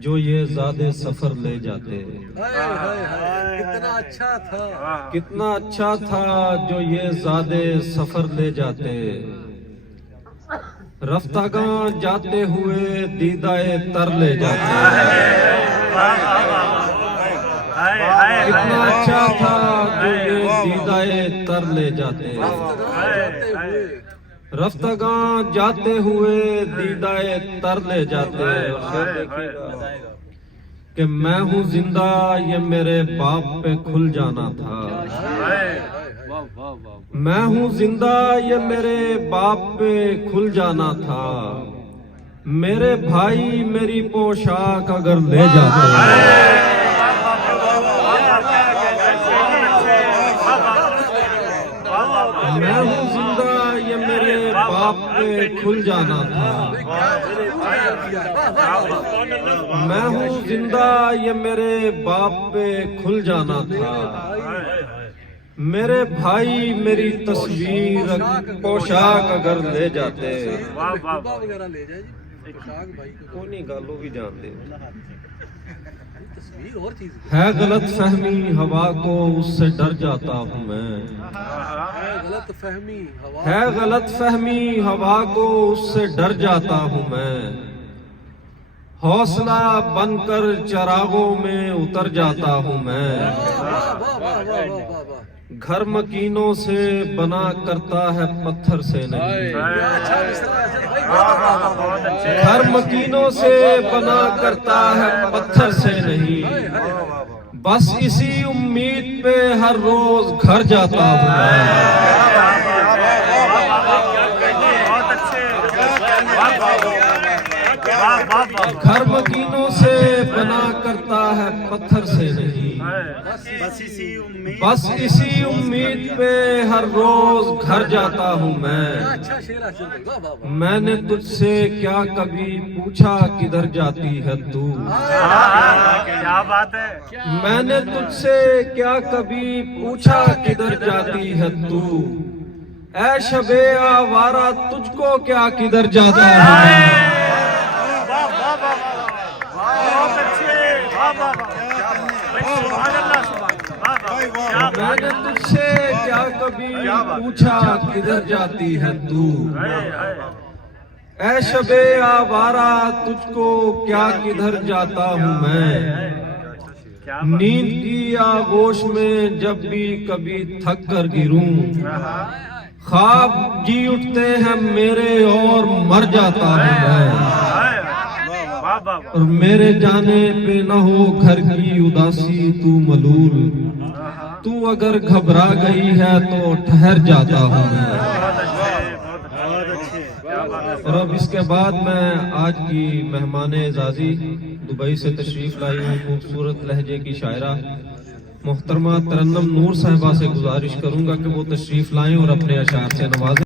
जो ये ज़ादे सफर ले जाते। कितना अच्छा था, कितना अच्छा था जो ये ज़ादे सफर ले जाते। रफ्तागां जाते हुए दीदाए तर ले जाते। कितना अच्छा था जो ये दीदाए तर ले जाते। रफ्तागां जाते हुए दीदाए तर ले जाते। और देखिएगा कि मैं हूँ जिंदा ये मेरे बाप पे खुल जाना था। मैं हूँ जिंदा ये मेरे बाप पे खुल जाना था। मेरे भाई मेरी पोशाक अगर ले जाते। मैं हूँ जिंदा ये मेरे बाप पे खुल जाना था। मैं हूँ जिंदा ये मेरे बाप पे खुल जाना था। मेरे भाई मेरी तस्वीर पोशाक अगर ले जाते। कोनी गालो भी जानते है गलत फहमी हवा को उससे डर जाता हूँ मैं। है गलत फहमी हवा को उससे डर जाता हूँ मैं। हौसला बनकर चरागों में उतर जाता हूँ मैं। घर मकीनों से बना करता है पत्थर से नहीं। घर मकीनों से बना करता है पत्थर से नहीं। बस इसी उम्मीद पे हर रोज घर जाता हूँ घर मकीनों से बना करता है पत्थर से नहीं। बस इसी उम्मीद पे हर रोज घर जाता हूँ मैं। मैंने तुझसे क्या कभी पूछा किधर जाती है तू। क्या बात है। मैंने तुझसे क्या कभी पूछा किधर जाती है तू। ऐ शबे आवारा तुझको क्या किधर जाता है। मैंने तुझसे क्या कभी पूछा किधर जाती है तू। ऐ शबे आवारा तुझको क्या किधर जाता हूँ मैं। नींद की आगोश में जब भी कभी थक कर गिरूं। ख्वाब जी उठते हैं मेरे और मर जाता हूँ मैं। और मेरे जाने पे न हो घर की उदासी तू मलूल। तू अगर घबरा गई है तो ठहर जाता हूँ मैं। और अब इसके बाद मैं आज की मेहमान एजाजी दुबई से तशरीफ लाई हूँ खूबसूरत लहजे की शायरा मोहतरमा तरन्नुम नूर साहिबा से गुजारिश करूंगा कि वो तशरीफ लाएं और अपने अशार से नवाजें।